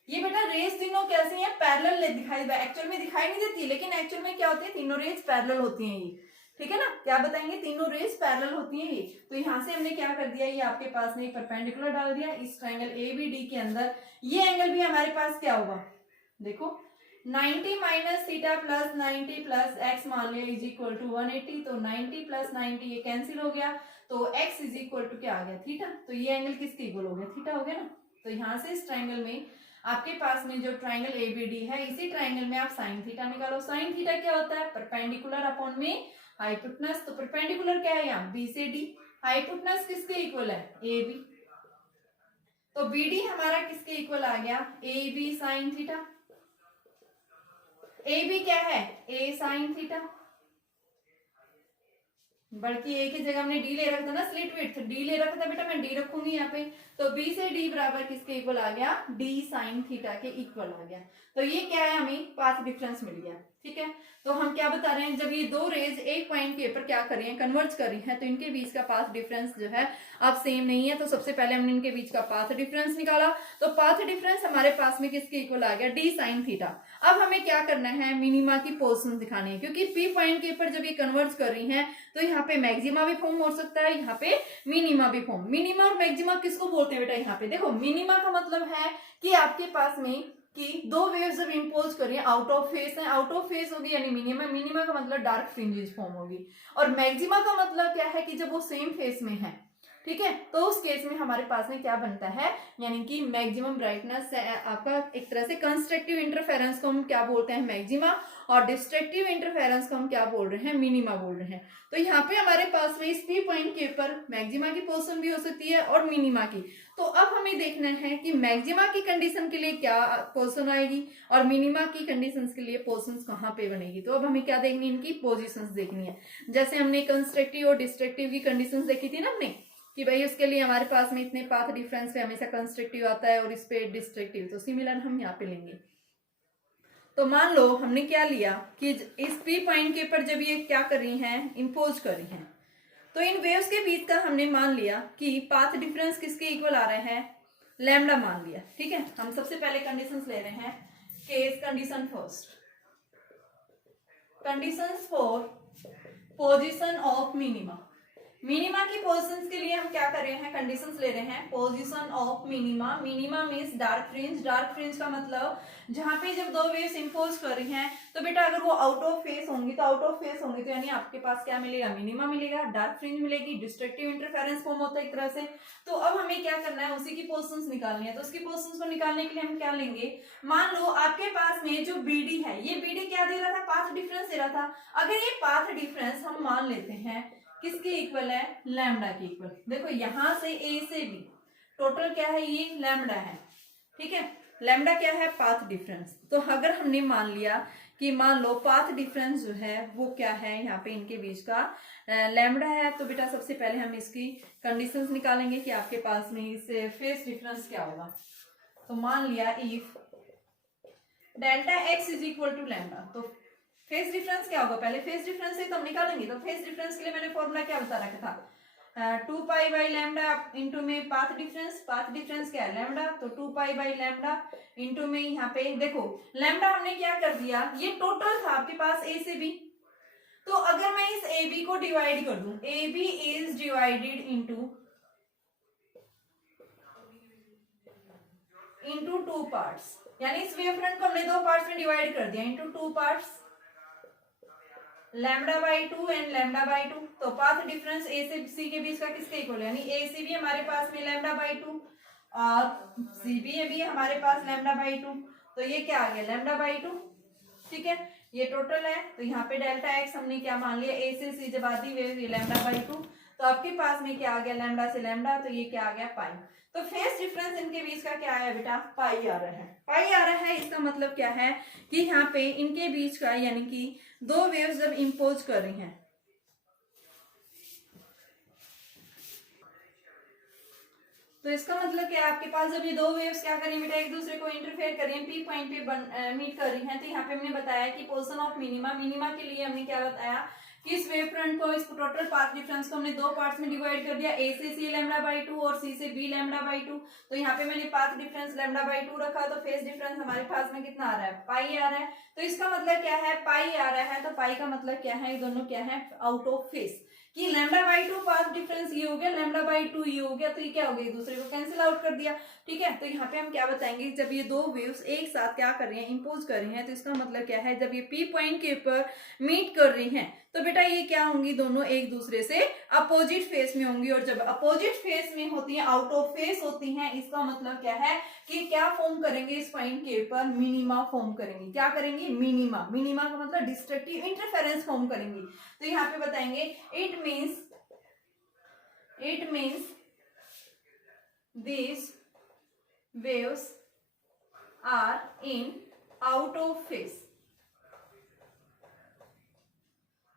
ये बेटा रेस तीनों कैसे हैं, पैरेलल दिखाई, एक्चुअल में दिखाई नहीं देती, लेकिन एक्चुअल में क्या होती है, तीनों रेस पैरेलल होती हैं ये। ठीक है ना, क्या बताएंगे, तीनों रेस पैरेलल होती हैं ये। तो यहाँ से हमने क्या कर दिया, ये आपके पास में परपेंडिकुलर डाल दिया इस ट्रायंगल ए बी डी के अंदर। ये एंगल भी हमारे पास क्या होगा, देखो 90 minus theta plus 90 plus x मान लिया इज इक्वल टू 180। तो 90 प्लस 90 ये कैंसिल हो गया, तो x इज इक्वल टू क्या आ गया, थीटा। तो ये एंगल किसके इक्वल हो गया, थीटा हो गया ना। तो यहाँ से इस ट्रायंगल में आपके पास में जो ट्रायंगल एबीडी है, इसी ट्रायंगल में आप साइन थीटा निकालो। साइन थीटा क्या होता है, परपेंडिकुलर अपॉन में हाइपोटेनस। तो परपेंडिकुलर क्या है यहाँ, बी से डी, हाइपोटेनस किसके इक्वल है, ए बी। तो BD हमारा किसके इक्वल आ गया, AB साइन थीटा। AB क्या है, A साइन थीटा, बल्कि ए की जगह हमने डी ले रखा था ना, स्लिट विड्थ डी ले रखा था बेटा, मैं डी रखूंगी यहाँ पे। तो बी से डी बराबर किसके इक्वल आ गया, डी साइन थीटा के इक्वल आ गया। तो ये क्या है, हमें पाथ डिफरेंस मिल गया। ठीक है, तो हम क्या बता रहे हैं, जब ये दो रेज एक पॉइंट के ऊपर क्या कर रही हैं, कन्वर्ज कर रही हैं, तो इनके बीच का पाथ डिफरेंस जो है अब सेम नहीं है। तो सबसे पहले हमने इनके बीच का पाथ डिफरेंस निकाला, तो पाथ डिफरेंस हमारे पास में किसके इक्वल आ गया, डी साइन थीटा। अब हमें क्या करना है, मिनिमा की पोजीशन दिखानी है, क्योंकि पी पॉइंट के ऊपर जब ये कन्वर्ज कर रही हैं तो यहाँ पे मैक्सिमा भी फॉर्म हो सकता है, यहाँ पे मिनिमा भी फॉर्म। मिनिमा और मैक्सिमा किसको बोलते हैं बेटा, यहाँ पे देखो मिनिमा का मतलब है कि आपके पास में कि दो वेव्स जब इंपोज करिए आउट ऑफ फेस है, आउट ऑफ फेस होगी यानी मिनिमा, मिनिमा का मतलब डार्क फ्रिंजेस फॉर्म होगी। और मैक्सिमा का मतलब क्या है कि जब वो सेम फेस में है, ठीक है, तो उस केस में हमारे पास में क्या बनता है, यानी कि मैक्सिमम ब्राइटनेस आपका एक तरह से कंस्ट्रक्टिव इंटरफेरेंस को हम क्या बोलते हैं, मैक्सिमा, और डिस्ट्रक्टिव इंटरफेरेंस को हम क्या बोल रहे हैं, मिनिमा बोल रहे हैं। तो यहाँ पे हमारे पास में इस पी पॉइंट के ऊपर मैक्सिमा की पोजीशन भी हो सकती है और मिनिमा की। तो अब हमें देखना है कि मैक्सिमा की कंडीशन के लिए क्या पोजीशन आएगी और मिनिमा की कंडीशन के लिए पोजीशन कहाँ पे बनेगी। तो अब हमें क्या देखनी है, इनकी पोजीशंस देखनी है। जैसे हमने कंस्ट्रक्टिव और डिस्ट्रक्टिव की कंडीशंस देखी थी ना हमने, कि भाई उसके लिए हमारे पास में इतने पाथ डिफरेंस पे हमेशा कंस्ट्रक्टिव आता है और इस पे डिस्ट्रक्टिव, तो सिमिलर हम यहाँ पे लेंगे। तो मान लो हमने क्या लिया कि इस पी पॉइंट के ऊपर जब ये क्या कर रही हैं, इंपोज कर रही हैं, तो इन वेव्स के बीच का हमने मान लिया कि पाथ डिफरेंस किसके इक्वल आ रहे हैं, लैम्डा मान लिया। ठीक है, हम सबसे पहले कंडीशंस ले रहे हैं, case condition first, conditions for position of minima. Minima की पोजीशंस के लिए हम क्या कर रहे हैं, कंडीशंस ले रहे हैं, position of minima. Minima means dark fringe, dark fringe का मतलब जहां पे जब दो वेव्स इंपोज कर रही हैं तो बेटा अगर वो आउट ऑफ फेस होंगी, तो आउट ऑफ फेस होंगी तो यानी आपके पास क्या मिलेगा, मिनिमा मिलेगा, डार्क फ्रिंज मिलेगी, डिस्ट्रक्टिव इंटरफेरेंस फॉर्म होता है एक तरह से। तो अब हमें क्या करना है, उसी की पोजीशंस निकालनी है। तो उसकी पोजीशंस को निकालने के लिए हम क्या लेंगे, मान लो आपके पास में जो बीडी है, ये बीडी क्या दे रहा था, पाथ डिफरेंस दे रहा था। अगर ये पाथ डिफरेंस हम मान लेते हैं किसके इक्वल है, लैम्डा के इक्वल। देखो यहां से ए से बी टोटल क्या है, ये लैम्डा है। ठीक है, लैम्डा क्या है, पाथ डिफरेंस। तो अगर हमने मान लिया कि मान लो पाथ डिफरेंस जो है वो क्या है, यहाँ पे इनके बीच का लैम्डा है, तो बेटा सबसे पहले हम इसकी कंडीशंस निकालेंगे कि आपके पास में इस फेस डिफरेंस क्या होगा। तो मान लिया if delta X is equal to lambda, तो फेस डिफरेंस क्या होगा, पहले फेस डिफरेंस से तो हम निकालेंगे। तो फेस डिफरेंस के लिए मैंने फॉर्मूला क्या बता रखा था, 2 पाई बाई लैम्डा इंटू में पाथ डिफरेंस। पाथ डिफरेंस क्या है, लैम्डा, तो 2 पाई बाई लैम्डा इंटू में यहाँ पे देखो लैम्डा हमने क्या कर दिया, ये टोटल था आपके पास ए से बी। तो अगर मैं इस ए बी को डिवाइड कर दूं, A B is divided into 2 parts, यानी इस वेव फ्रंट को हमने दो पार्ट्स में डिवाइड कर दिया, into 2 parts, lambda by 2 and lambda by 2। तो पाथ डिफरेंस ए से सी के बीच का किसके इक्वल है, यानी ए सी भी हमारे पास में लैम्डा बाई 2 और सी भी हमारे पास लैम्डा बाई 2। तो ये क्या आ गया, लैम्डा बाई 2। ठीक है, ये टोटल है। तो यहाँ पे डेल्टा एक्स हमने क्या मान लिया, ए से सी जब आती वेव ये लैम्डा बाई 2। तो आपके पास में क्या आ गया, लैम्डा से लैम्डा, तो ये क्या आ गया, पाई। तो फेस डिफरेंस इनके बीच का क्या आया बेटा, पाई आ रहा है। पाई आ रहा है, इसका मतलब क्या है कि यहाँ पे इनके बीच का यानी कि दो वेव्स जब इंपोज कर रही हैं, तो इसका मतलब क्या है, आपके पास जब ये दो वेव्स क्या कर रही है बेटा, एक दूसरे को इंटरफेयर कर रही है, पी पॉइंट पे मीट कर रही हैं, तो यहाँ पे हमने बताया कि पोजीशन ऑफ मिनिमा, मिनिमा के लिए हमने क्या बताया कि इस वेव फ्रंट को, इस टोटल पाथ डिफरेंस को हमने दो पार्ट्स में डिवाइड कर दिया, ए से सी लैम्डा बाई 2 और सी से बी लैम्डा बाई 2। तो यहाँ पे मैंने पाथ डिफरेंस लैम्डा बाई 2 रखा, तो फेस डिफरेंस हमारे पास में कितना आ रहा है, पाई आ रहा है। तो इसका मतलब क्या है, पाई आ रहा है, तो पाई का मतलब क्या है, ये दोनों क्या है, आउट ऑफ फेस। कि लैम्डा बाई 2 पाथ डिफरेंस ये हो गया, लैम्डा बाई 2 ये हो गया, तो ये क्या हो गया, एक दूसरे को कैंसिल आउट कर दिया। ठीक है, तो यहाँ पे हम क्या बताएंगे, जब ये दो वेव्स एक साथ क्या कर रही हैं, इंपोज कर रही हैं, तो इसका मतलब क्या है, जब ये पी पॉइंट के ऊपर मीट कर रही हैं तो बेटा ये क्या होंगी, दोनों एक दूसरे से अपोजिट फेस में होंगी। और जब अपोजिट फेस में होती हैं, आउट ऑफ फेस होती हैं, इसका मतलब क्या है कि क्या फॉर्म करेंगे, इस पॉइंट के ऊपर मिनिमा फॉर्म करेंगे। क्या करेंगे, मिनिमा। मिनिमा का मतलब डिस्ट्रक्टिव इंटरफेरेंस फॉर्म करेंगी। तो यहाँ पे बताएंगे it means this waves are in out of phase,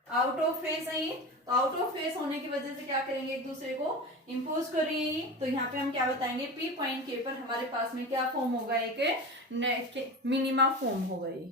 out of face है ये, तो आउट ऑफ फेस होने की वजह से क्या करेंगे, एक दूसरे को इंपोज कर रही है ये, तो यहाँ पे हम क्या बताएंगे, पी पॉइंट के पर हमारे पास में क्या फॉर्म होगा, एक मिनिमा फॉर्म होगा ये।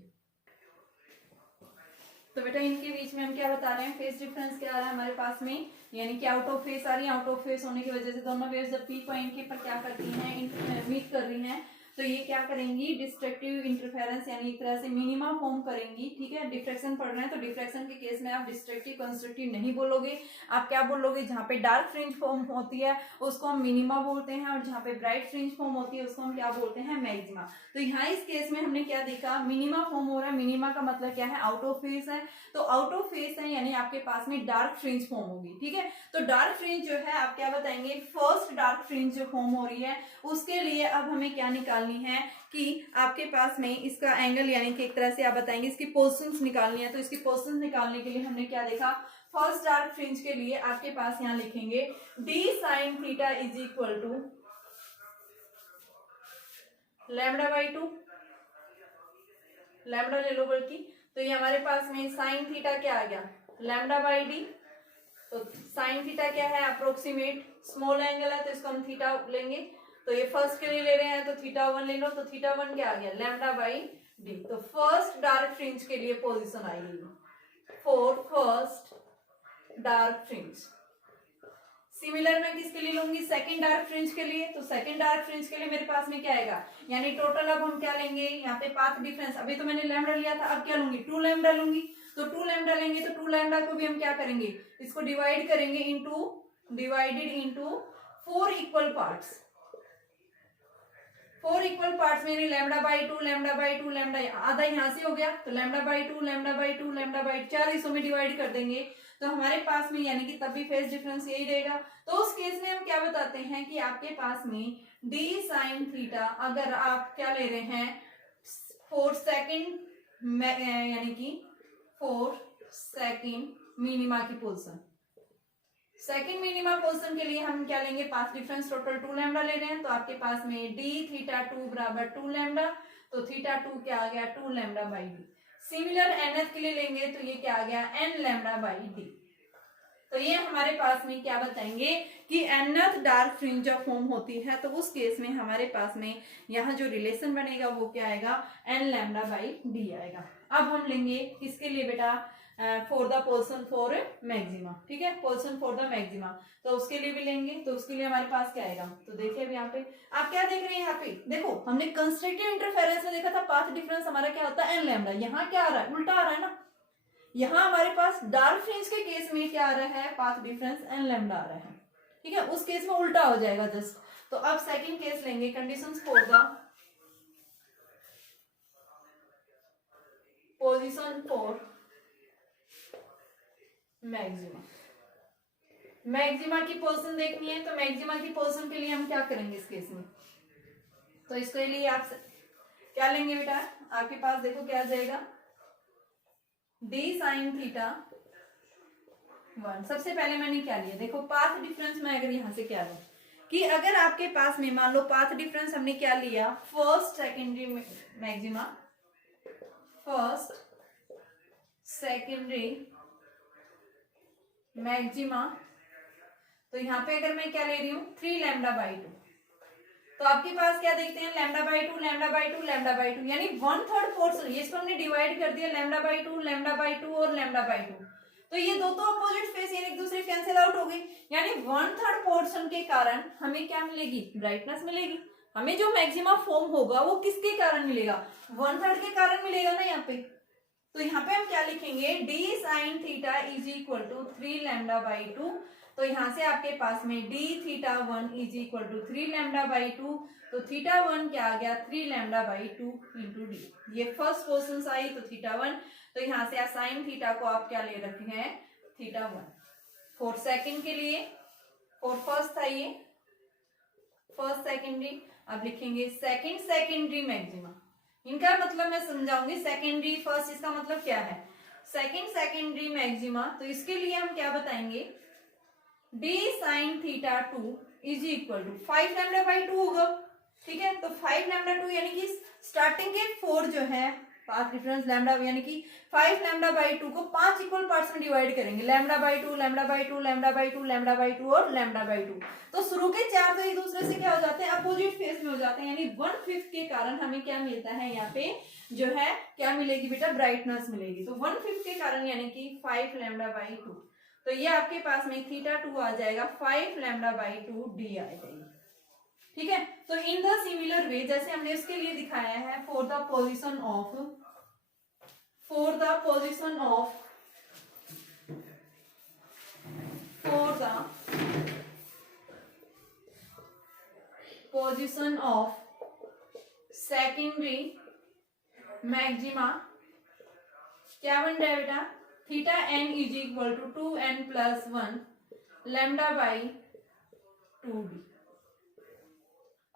तो बेटा इनके बीच में हम क्या बता रहे हैं, फेस डिफरेंस क्या आ रहा है हमारे पास में, यानी कि आउट ऑफ फेस आ रही है, आउट ऑफ फेस होने की वजह से दोनों वेव्स जब पी पॉइंट के पर क्या करती हैं, मीट कर रही हैं, तो ये क्या करेंगी, डिस्ट्रक्टिव इंटरफेरेंस यानी एक तरह से मिनिमा फॉर्म करेंगी। ठीक है, डिफ्रैक्शन पढ़ रहे हैं तो डिफ्रैक्शन के केस में आप डिस्ट्रक्टिव कंस्ट्रक्टिव नहीं बोलोगे, आप क्या बोलोगे, जहाँ पे डार्क फ्रिंज फॉर्म होती है उसको हम मिनिमा बोलते हैं, और जहाँ पे ब्राइट फ्रिंज फॉर्म होती है उसको हम क्या बोलते हैं, मैक्सिमा। तो यहाँ इस केस में हमने क्या देखा, मिनिमा फॉर्म हो रहा है, मिनिमा का मतलब क्या है, आउट ऑफ फेस है, तो आउट ऑफ फेस है यानी आपके पास में डार्क फ्रिंज फॉर्म होगी। ठीक है, तो डार्क फ्रिंज जो है आप क्या बताएंगे, फर्स्ट डार्क फ्रिंज जो फॉर्म हो रही है उसके लिए अब हमें क्या निकालनी है कि आपके पास में इसका एंगल यानी कि एक तरह से आप बताएंगे इसकी पोजीशंस निकालनी है। तो इसकी पोजीशंस निकालने के लिए हमने क्या देखा, फर्स्ट डार्क फ्रिंज के लिए आपके पास यहाँ लिखेंगे d sin theta is equal to lambda by 2, lambda ले लो बल्कि, तो ये हमारे पास में साइन थीटा क्या आ गया, लैम्डा बाई डी। तो साइन थीटा क्या है, अप्रोक्सीमेट स्मॉल एंगल है तो इसको हम थीटा लेंगे, तो ये फर्स्ट के लिए ले रहे हैं तो थीटा 1 ले लो, तो थीटा 1 क्या आ गया, लैम्डा बाई डी। तो फर्स्ट डार्क फ्रिंज के लिए पोजीशन आएगी for first dark fringe. Similar मैं किसके लिए लूंगी, सेकंड डार्क फ्रिंज के लिए, तो सेकंड डार्क फ्रिंज के लिए मेरे पास में क्या आएगा, यानी टोटल अब हम क्या लेंगे, यहाँ पे पाथ डिफरेंस, अभी तो मैंने लैम्डा लिया था, अब क्या लूंगी, 2 लैम्डा लूंगी, तो 2 लैम्डा लेंगे तो 2 लैम्डा को भी हम क्या करेंगे, इसको डिवाइड करेंगे into, divided into 4 equal parts, 4 equal parts में lambda by 2 lambda by 2 lambda, आधा यहाँ से हो गया, तो lambda by 2 lambda by 2 lambda by 4 हिस्सों में डिवाइड कर देंगे, तो हमारे पास में यानी कि तब भी फेस डिफरेंस यही रहेगा। तो उस केस में हम क्या बताते हैं कि आपके पास में d sin थीटा अगर आप क्या ले रहे हैं, 4 सेकंड यानी कि 4 सेकंड मिनिमा की पोजीशन, सेकंड मिनिमा पोजीशन के लिए हम क्या लेंगे, पाथ डिफरेंस टोटल 2 लैम्डा ले रहे हैं, तो आपके पास में d थीटा 2 बराबर 2 लैम्डा, तो थीटा 2 क्या आ गया, 2 lambda by D. Similar nth के लिए लेंगे तो ये क्या आ गया, n लैम्डा बाई डी। तो ये हमारे पास में क्या बताएंगे कि nth डार्क फ्रिंज जब फॉर्म होती है तो उस केस में हमारे पास में यहाँ जो रिलेशन बनेगा वो क्या आएगा, n लैम्डा बाई डी आएगा। अब हम लेंगे किसके लिए बेटा, for the position for maxima. ठीक है, पोजीशन फॉर द मैक्सिमा, तो उसके लिए भी लेंगे, तो उसके लिए हमारे पास क्या आएगा, तो देखिए अभी यहाँ पे आप क्या देख रहे हैं, यहाँ पे देखो हमने कंस्ट्रक्टिव इंटरफेरेंस में देखा था पाथ डिफरेंस हमारा क्या होता है, n लैम्डा, यहाँ क्या आ रहा है, उल्टा आ रहा है ना, यहाँ हमारे पास डार्क फ्रिंज के केस में क्या आ रहा है, पाथ डिफरेंस n लैम्डा आ रहा है। ठीक है, उस केस में उल्टा हो जाएगा जस्ट। तो अब सेकंड केस लेंगे, conditions for the position for maxima. Maxima की पोजीशन देखनी है, तो मैक्सिमा की पोजीशन के लिए हम क्या करेंगे इस केस में, तो इसके लिए आप क्या लेंगे बेटा, आपके पास देखो क्या आ जाएगा, d sin थीटा 1। सबसे पहले मैंने क्या लिया, देखो पाथ डिफरेंस में अगर यहां से क्या लूं कि अगर आपके पास में मान लो पाथ डिफरेंस हमने क्या लिया, first secondary maxima, first secondary maxima, तो यहाँ पे अगर मैं क्या ले रही हूँ 3 लैम्डा बाई 2, तो आपके पास क्या देखते हैं, lambda by 2 lambda by 2 lambda by 2, यानी 1/3 पोर्शन, इसको हमने डिवाइड कर दिया लैम्डा बाई 2 लैम्डा बाई 2 और लैम्डा बाई 2, तो ये दो तो अपोजिट फेस यानी एक दूसरे कैंसिल आउट हो गई, यानी 1/3 पोर्शन के कारण हमें क्या मिलेगी, ब्राइटनेस मिलेगी। हमें जो मैक्सिमा फॉर्म होगा वो किसके कारण मिलेगा, 1/3 के कारण मिलेगा ना यहाँ पे। तो यहाँ पे हम क्या लिखेंगे, d sin theta is equal to 3 lambda by 2, तो यहाँ से आपके पास में d theta 1 is equal to 3 lambda by 2, तो थीटा 1 क्या आ गया, 3 लैम्डा बाई 2 इंटू डी। ये फर्स्ट पोजीशन आई तो थीटा 1, तो यहाँ से आप साइन थीटा को आप क्या ले रखे हैं, थीटा 1। फॉर सेकंड के लिए, फॉर फर्स्ट था ये फर्स्ट सेकेंडरी, अब लिखेंगे सेकंड सेकेंडरी मैक्सिमा। इनका मतलब मैं समझाऊंगी, सेकेंडरी फर्स्ट इसका मतलब क्या है, सेकंड सेकेंडरी मैक्सिमा, तो इसके लिए हम क्या बताएंगे, d sin theta 2 is equal to 5 lambda by 2 होगा, ठीक है। तो 5 लैम्डा 2 यानी कि स्टार्टिंग के 4 जो है पाथ डिफरेंस लैम्डा यानी कि 5 लैम्डा बाई 2 को 5 इक्वल पार्ट्स में डिवाइड करेंगे, lambda by 2, lambda by 2, lambda by 2, lambda by 2 और लैम्डा बाई 2। तो शुरू के 4 तो एक दूसरे से क्या हो जाते हैं, अपोजिट फेस में हो जाते हैं, यानी 1/5 के कारण हमें क्या मिलता है यहाँ पे जो है क्या मिलेगी बेटा, ब्राइटनेस मिलेगी। तो 1/5 के कारण यानी कि 5 लैम्डा बाई 2, तो ये आपके पास में थीटा 2 आ जाएगा 5 लैम्डा बाई 2 डी आ जाएगी। ठीक है। तो इन द सिमिलर वे जैसे हमने इसके लिए दिखाया है, for the position of secondary maxima क्या बन रहा है बेटा, theta n is equal to 2n plus 1 lambda by 2d।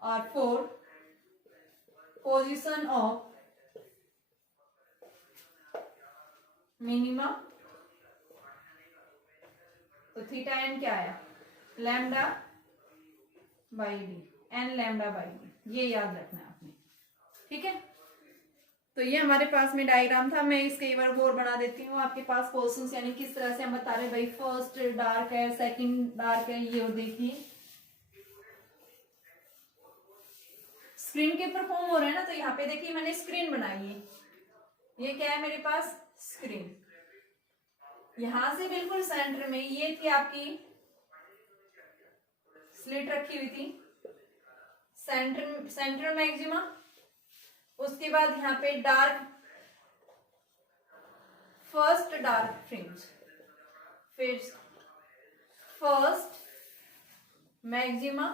और फोर पोजीशन ऑफ मिनिमा, तो थीटा एन क्या आया, lambda by d, n lambda by d, ये याद रखना है आपने। ठीक है। तो ये हमारे पास में डायग्राम था, मैं इसके एक बार और बना देती हूँ आपके पास पोर्शंस, यानी किस तरह से हम बता रहे भाई, फर्स्ट डार्क है, सेकंड डार्क है, ये और देखिए स्क्रीन के ऊपर फॉर्म हो रहा है ना, तो यहाँ पे देखिए मैंने स्क्रीन बनाई है, ये क्या है मेरे पास स्क्रीन, यहां से बिल्कुल सेंटर में ये थी आपकी स्लिट रखी हुई थी, सेंट्रल मैक्सिमा, उसके बाद यहाँ पे डार्क फर्स्ट डार्क फ्रिंज, फिर फर्स्ट मैक्सिमा,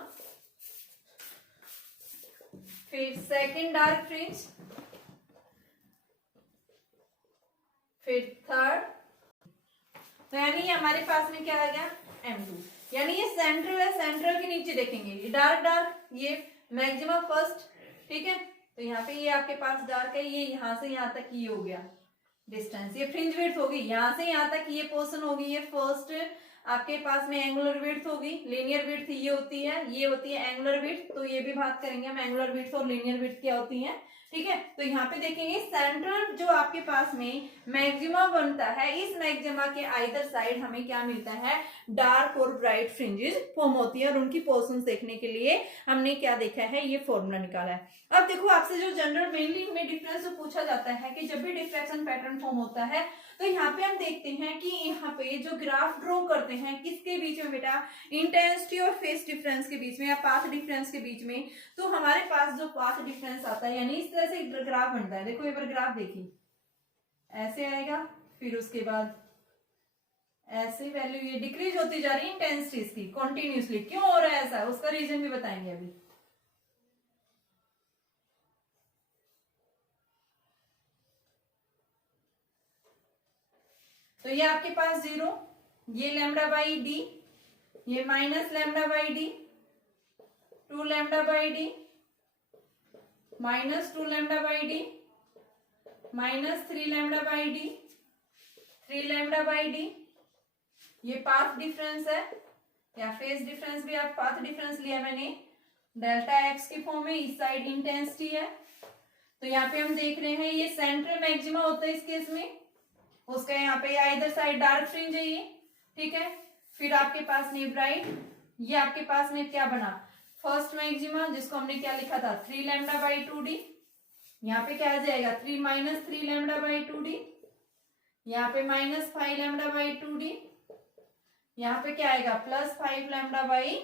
फिर सेकंड डार्क फ्रिंज, फिर थर्ड। तो यानी हमारे पास में क्या आ गया M2, यानी ये सेंट्रल है, सेंट्रल के नीचे देखेंगे ये डार्क डार्क, ये मैक्सिमा फर्स्ट। ठीक है। तो यहाँ पे ये आपके पास डार्क है, ये यहाँ से यहाँ तक ये हो गया डिस्टेंस, ये फ्रिंज विड्थ होगी, यहाँ से यहाँ तक ये पोर्शन होगी, ये फर्स्ट आपके पास में एंगुलर विड्थ होगी, लीनियर विड्थ ये होती है, ये होती है एंगुलर विड्थ। तो ये भी बात करेंगे हम एंगुलर विड्थ और लीनियर विड्थ क्या होती है। ठीक है। तो यहाँ पे देखेंगे सेंट्रल जो आपके पास में मैक्सिमा बनता है, इस मैक्सिमा के आइदर साइड हमें क्या मिलता है, डार्क और ब्राइट फ्रिंजेस फॉर्म होती है, और उनकी पोर्शंस देखने के लिए हमने क्या देखा है, ये फॉर्मूला निकाला है। अब देखो आपसे जो जनरल मेनली में डिफरेंस जो पूछा जाता है कि जब भी डिफ्रैक्शन पैटर्न फॉर्म होता है, तो यहाँ पे हम देखते हैं कि यहाँ पे जो ग्राफ ड्रॉ करते हैं किसके बीच में बेटा, इंटेंसिटी और फेस डिफरेंस के बीच में या पाथ डिफरेंस के बीच में। तो हमारे पास जो पाथ डिफरेंस आता है, यानी इस तरह से एक ग्राफ बनता है, देखो एक बार ग्राफ देखिए, ऐसे आएगा, फिर उसके बाद ऐसे वैल्यू ये डिक्रीज होती जा रही है इंटेंसिटी इसकी कॉन्टिन्यूसली। क्यों हो रहा है ऐसा, उसका रीजन भी बताएंगे अभी। तो ये आपके पास 0, ये लैम्डा बाई डी, ये minus lambda by D, 2 lambda by D, minus 2 lambda by D, minus 3 lambda by D, 3 lambda by d. ये पाथ डिफरेंस है या फेस डिफरेंस भी आप पाथ डिफरेंस लिया मैंने, डेल्टा एक्स की फॉर्म में, इस साइड इंटेंसिटी है। तो यहाँ पे हम देख रहे हैं ये सेंट्रल मैक्सिमा होता है इस केस में, उसका यहाँ पे इधर साइड डार्क फ्रिंज है ये। ठीक है। फिर आपके पास में ब्राइट, ये आपके पास में क्या बना, फर्स्ट मैक्सिमा, जिसको हमने क्या लिखा था 3 लैम्डा बाई 2d, यहाँ पे क्या आ जाएगा 3 माइनस 3 लैम्डा बाई 2d, यहाँ पे माइनस 5 लैम्डा बाई 2d, यहाँ पे क्या आएगा प्लस 5 लैम्डा बाई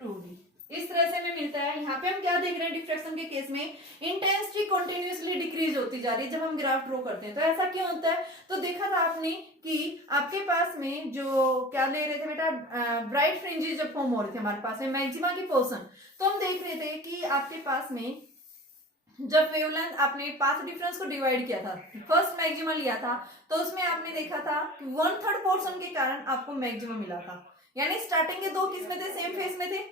2d। इस तरह से हमें मिलता है। यहाँ पे हम क्या देख रहे हैं, डिफ्रैक्शन के केस में इंटेंसिटी कंटिन्यूअसली डिक्रीज होती जा रही है जब हम ग्राफ ड्रॉ करते हैं। तो ऐसा क्यों होता है, तो देखा था आपने कि आपके पास में जो क्या ले रहे थे बेटा, ब्राइट फ्रिंजेस जब फॉर्म हो रहे थे हमारे पास में मैक्सिमा की पोर्शन, तो हम देख रहे थे कि आपके पास में जब वेवलेंथ आपने पाथ डिफरेंस को डिवाइड किया था, फर्स्ट मैक्सिमा लिया था, तो उसमें आपने देखा था कि 1/3 पोर्शन के कारण आपको मैक्सिमा मिला था। यानी स्टार्टिंग के दो किस में थे, सेम फेस में थे,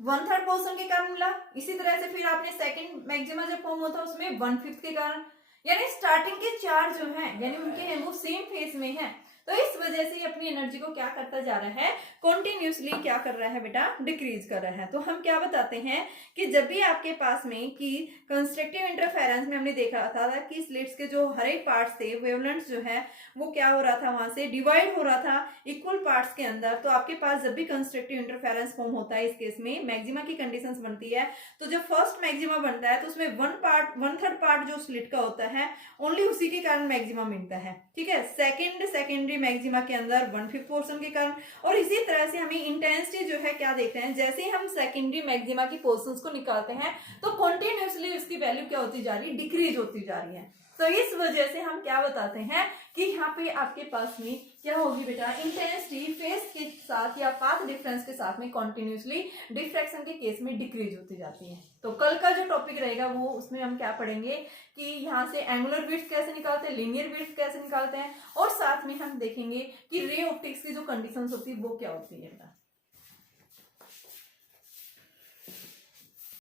1/3 पोर्शन के कारण मिला। इसी तरह से फिर आपने सेकंड मैक्सिमा जब फॉर्म होता है उसमें 1/5 के कारण, यानी स्टार्टिंग के चार जो है यानी उनके हैं वो सेम फेस में है। तो इस वजह से अपनी एनर्जी को क्या करता जा रहा है, कॉन्टिन्यूसली क्या कर रहा है बेटा, डिक्रीज कर रहा है। तो हम क्या बताते हैं कि जब भी आपके पास में कि कंस्ट्रक्टिव इंटरफेरेंस में हमने देखा था कि स्लिट्स के जो हर एक पार्ट्स थे, वेवलेंथ्स जो है वो क्या हो रहा था, वहां से डिवाइड हो रहा था इक्वल पार्ट्स के अंदर। तो आपके पास जब भी कंस्ट्रक्टिव इंटरफेरेंस फॉर्म होता है, इस केस में मैक्सिमा की कंडीशंस बनती है। तो जब फर्स्ट मैक्सिमा बनता है तो उसमें 1/3 पार्ट जो स्लिट का होता है, ओनली उसी के कारण मैक्सिमा मिलता है, ठीक है। सेकेंडरी मैक्सिमा के अंदर 1/5 पोर्शन के कारण। और इसी तरह से हमें इंटेंसिटी जो है क्या देखते हैं, जैसे ही हम सेकेंडरी मैक्सिमा की पोर्शंस को निकालते हैं तो कॉन्टिन्यूसली उसकी वैल्यू क्या होती जा रही है, डिक्रीज होती जा रही है। तो इस वजह से हम क्या बताते हैं कि यहाँ पे आपके पास में क्या होगी बेटा, इंटेंसिटी फेस के साथ या पाथ डिफरेंस के साथ में कॉन्टिन्यूसली डिफ्रैक्शन के केस में डिक्रीज होती जाती है। तो कल का जो टॉपिक रहेगा वो उसमें हम क्या पढ़ेंगे कि यहाँ से एंगुलर विड्थ कैसे निकालते हैं, लीनियर विड्थ कैसे निकालते हैं, और साथ में हम देखेंगे कि रे ऑप्टिक्स की जो कंडीशंस होती है वो क्या होती है बेटा।